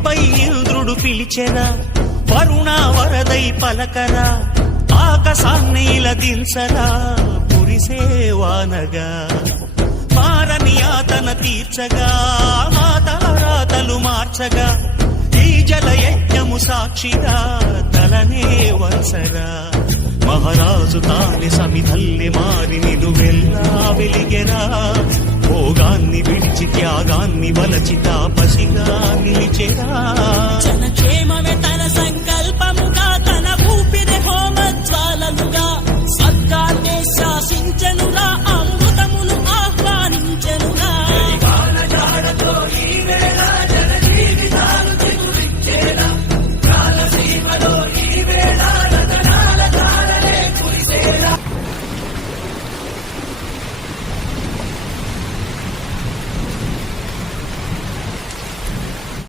భూమిపై ఇంద్రుడు పిలిచెరా, వరుణ వరదై పలకరా, ఆకాశాన్ని దించరా, కురిసేవానగా మారని యాతన తీర్చగా, మాతల రాతలు మార్చగా, ఈ జల యజ్ఞము సాక్షిగా తలనే వంచరా. మహారాజు తానే సమిధల్లి మారి నిలువెల్లా వెలిగెరా, భోగాన్ని విడిచి త్యాగాన్ని వలచి తాపసిగా నిలిచెరా. జనక్షేమమే తన సంకల్పముగా, తన ఊపిరి హోమజ్వాలలుగా,